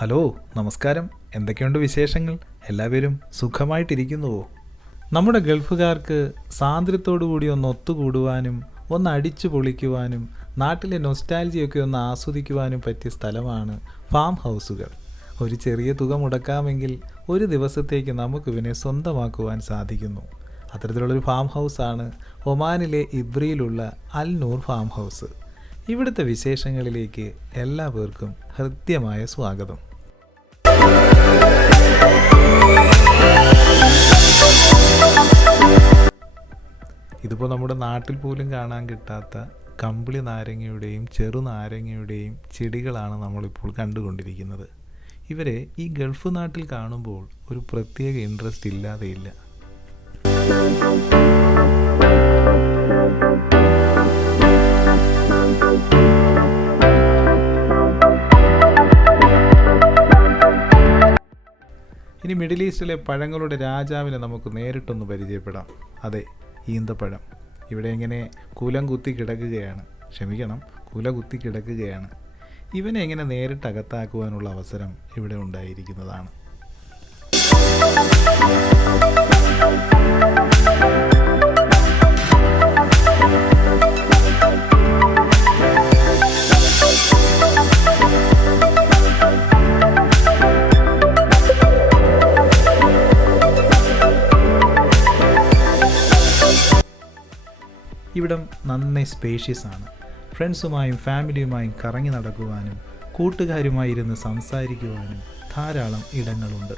Hello, നമസ്കാരം. എന്തൊക്കെയുണ്ട് വിശേഷങ്ങൾ? എല്ലാവരും സുഖമായിട്ടിരിക്കുന്നുവോ? നമ്മുടെ ഗൾഫുകാർക്ക് സ്വാതന്ത്ര്യത്തോടു കൂടി ഒന്ന് ഒത്തുകൂടുവാനും ഒന്ന് അടിച്ചു പൊളിക്കുവാനും നാട്ടിലെ നൊസ്റ്റാൾജിയൊക്കെ ഒന്ന് ആസ്വദിക്കുവാനും പറ്റിയ സ്ഥലമാണ് ഫാം ഹൗസുകൾ. ഒരു ചെറിയ തുക മുടക്കാമെങ്കിൽ ഒരു ദിവസത്തേക്ക് നമുക്കിവനെ സ്വന്തമാക്കുവാൻ സാധിക്കുന്നു. അത്തരത്തിലുള്ളൊരു ഫാം ഹൗസാണ് ഒമാനിലെ ഇബ്രിയിലുള്ള അൽ നൂർ ഫാം ഹൗസ്. ഇവിടുത്തെ വിശേഷങ്ങളിലേക്ക് എല്ലാവർക്കും ഹൃദ്യമായ സ്വാഗതം. ഇതിപ്പോൾ നമ്മുടെ നാട്ടിൽ പോലും കാണാൻ കിട്ടാത്ത കമ്പിളി നാരങ്ങയുടെയും ചെറുനാരങ്ങയുടെയും ചെടികളാണ് നമ്മളിപ്പോൾ കണ്ടുകൊണ്ടിരിക്കുന്നത്. ഇവരെ ഈ ഗൾഫ് നാട്ടിൽ കാണുമ്പോൾ ഒരു പ്രത്യേക ഇൻട്രസ്റ്റ് ഇല്ലാതെയില്ല. ഇനി മിഡിൽ ഈസ്റ്റിലെ പഴങ്ങളുടെ രാജാവിനെ നമുക്ക് നേരിട്ടൊന്ന് പരിചയപ്പെടാം. അതെ, ഈന്തപ്പഴം. ഇവിടെ ഇങ്ങനെ കുല കുത്തി കിടക്കുകയാണ്. ഇവനെ എങ്ങനെ നേരിട്ട് അകത്താക്കുവാനുള്ള അവസരം ഇവിടെ ഉണ്ടായിരിക്കുന്നതാണ്. ഇവിടം നന്നേ സ്പേഷ്യസ് ആണ്. ഫ്രണ്ട്സുമായും ഫാമിലിയുമായും കറങ്ങി നടക്കുവാനും കൂട്ടുകാരുമായി ഇരുന്ന് സംസാരിക്കുവാനും ധാരാളം ഇടങ്ങളുണ്ട്.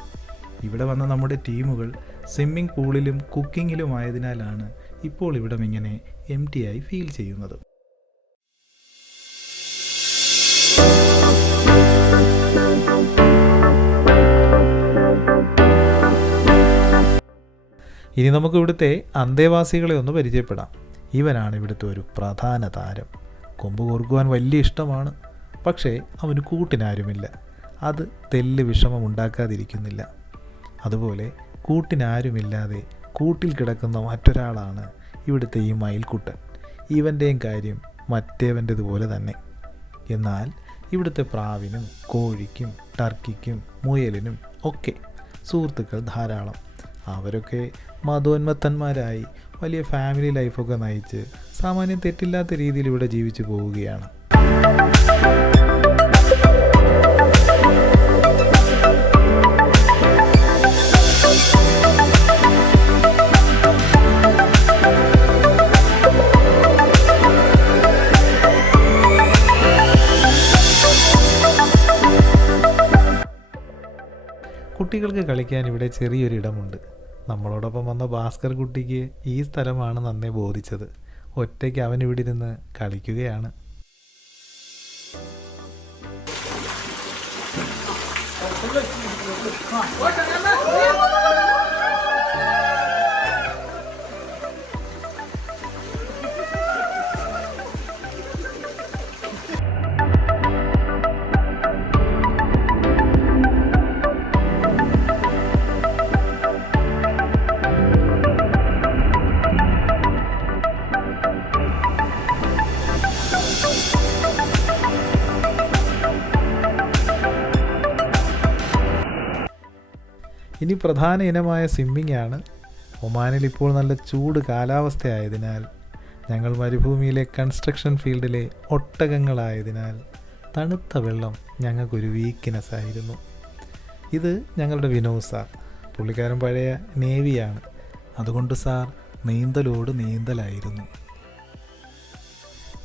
ഇവിടെ വന്ന നമ്മുടെ ടീമുകൾ സ്വിമ്മിംഗ് പൂളിലും കുക്കിങ്ങിലുമായതിനാലാണ് ഇപ്പോൾ ഇവിടം ഇങ്ങനെ എംപ്റ്റി ആയി ഫീൽ ചെയ്യുന്നത്. ഇനി നമുക്ക് ഇവിടുത്തെ അന്തേവാസികളെ ഒന്ന് പരിചയപ്പെടാം. ഇവനാണ് ഇവിടുത്തെ ഒരു പ്രധാന താരം. കൊമ്പ് കോർക്കുവാൻ വലിയ ഇഷ്ടമാണ്. പക്ഷേ അവന് കൂട്ടിനാരുമില്ല. അത് തെല്ല് വിഷമമുണ്ടാക്കാതിരിക്കുന്നില്ല. അതുപോലെ കൂട്ടിനാരുമില്ലാതെ കൂട്ടിൽ കിടക്കുന്ന മറ്റൊരാളാണ് ഇവിടുത്തെ ഈ മയിൽക്കുട്ടൻ. ഇവൻ്റെയും കാര്യം മറ്റേവൻ്റെതുപോലെ തന്നെ. എന്നാൽ ഇവിടുത്തെ പ്രാവിനും കോഴിക്കും ടർക്കിക്കും മുയലിനും ഒക്കെ സുഹൃത്തുക്കൾ ധാരാളം. അവരൊക്കെ മതോന്മത്തന്മാരായി വലിയ ഫാമിലി ലൈഫൊക്കെ നയിച്ച് സാമാന്യം തെറ്റില്ലാത്ത രീതിയിൽ ഇവിടെ ജീവിച്ചു പോവുകയാണ്. കുട്ടികൾക്ക് കളിക്കാൻ ഇവിടെ ചെറിയൊരിടമുണ്ട്. നമ്മളോടൊപ്പം വന്ന ഭാസ്കർ കുട്ടിക്ക് ഈ സ്ഥലമാണ് നന്നേ ബോധിച്ചത്. ഒറ്റയ്ക്ക് അവൻ ഇവിടെ ഇരുന്ന് കളിക്കുകയാണ്. ഇനി പ്രധാന ഇനമായ സ്വിമ്മിംഗ് ആണ്. ഒമാനിൽ ഇപ്പോൾ നല്ല ചൂട് കാലാവസ്ഥയായതിനാൽ ഞങ്ങൾ മരുഭൂമിയിലെ കൺസ്ട്രക്ഷൻ ഫീൽഡിലെ ഒട്ടകങ്ങളായതിനാൽ തണുത്ത വെള്ളം ഞങ്ങൾക്കൊരു വീക്ക്നെസ് ആയിരുന്നു. ഇത് ഞങ്ങളുടെ വിനോദ് സാർ. പുള്ളിക്കാരൻ പഴയ നേവിയാണ്. അതുകൊണ്ട് സാർ നീന്തലോട് നീന്തലായിരുന്നു.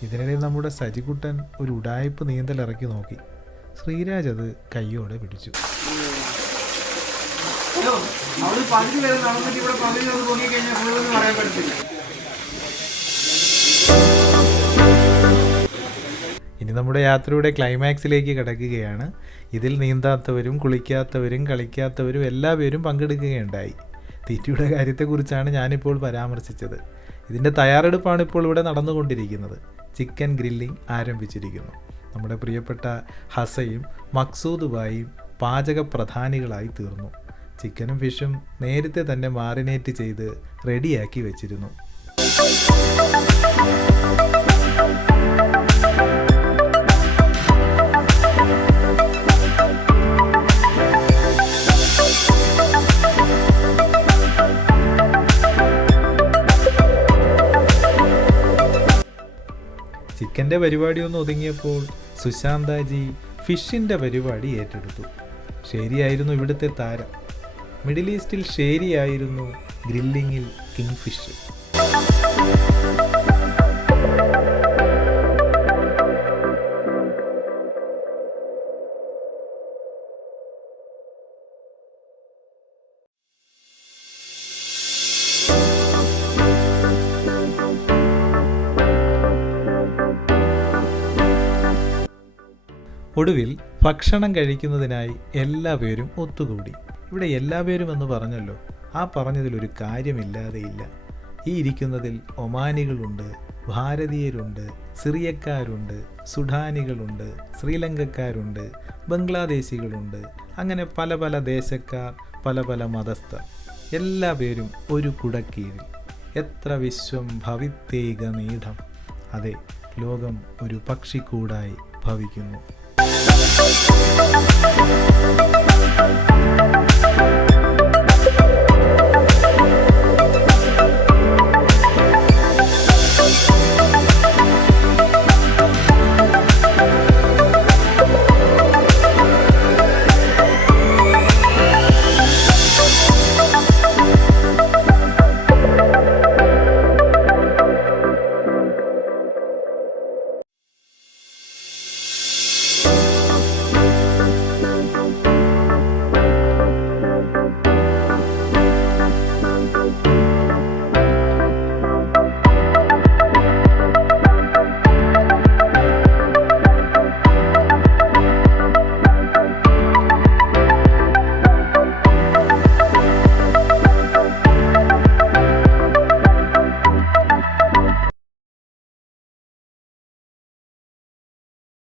ഇതിനിടയിൽ നമ്മുടെ സജിക്കുട്ടൻ ഒരു ഉഡായിപ്പ് നീന്തൽ ഇറക്കി നോക്കി. ശ്രീരാജ് അത് കയ്യോടെ പിടിച്ചു. ഇനി നമ്മുടെ യാത്രയുടെ ക്ലൈമാക്സിലേക്ക് കടക്കുകയാണ്. ഇതിൽ നീന്താത്തവരും കുളിക്കാത്തവരും കളിക്കാത്തവരും എല്ലാവരും പങ്കെടുക്കുകയുണ്ടായി. തീറ്റയുടെ കാര്യത്തെക്കുറിച്ചാണ് ഞാനിപ്പോൾ പരാമർശിച്ചത്. ഇതിൻ്റെ തയ്യാറെടുപ്പാണ് ഇപ്പോൾ ഇവിടെ നടന്നുകൊണ്ടിരിക്കുന്നത്. ചിക്കൻ ഗ്രില്ലിംഗ് ആരംഭിച്ചിരിക്കുന്നു. നമ്മുടെ പ്രിയപ്പെട്ട ഹസയും മക്സൂദുബായും പാചക പ്രധാനികളായി തീർന്നു. ചിക്കനും ഫിഷും നേരത്തെ തന്നെ മാറിനേറ്റ് ചെയ്ത് റെഡിയാക്കി വെച്ചിരുന്നു. ചിക്കൻ്റെ പരിപാടി ഒന്ന് ഒതുങ്ങിയപ്പോൾ സുശാന്താജി ഫിഷിൻ്റെ പരിപാടി ഏറ്റെടുത്തു. ഷേരിയായിരുന്നു ഇവിടുത്തെ താരം. മിഡിൽ ഈസ്റ്റിൽ ഷേരിയായിരുന്നു ഗ്രില്ലിങ്ങിൽ കിങ് ഫിഷ്. ഒടുവിൽ ഭക്ഷണം കഴിക്കുന്നതിനായി എല്ലാവരും ഒത്തുകൂടി. ഇവിടെ എല്ലാവരും എന്ന് പറഞ്ഞല്ലോ, ആ പറഞ്ഞതിലൊരു കാര്യമില്ലാതെയില്ല. ഈ ഇരിക്കുന്നതിൽ ഒമാനികളുണ്ട്, ഭാരതീയരുണ്ട്, സിറിയക്കാരുണ്ട്, സുഡാനികളുണ്ട്, ശ്രീലങ്കക്കാരുണ്ട്, ബംഗ്ലാദേശികളുണ്ട്. അങ്ങനെ പല പല ദേശക്കാർ, പല പല മതസ്ഥർ. എല്ലാവരും ഒരു കുടക്കീഴിൽ. എത്ര വിശ്വം ഭവിത്തേക നീഢം. അതെ, ലോകം ഒരു പക്ഷിക്കൂടായി ഭവിക്കുന്നു.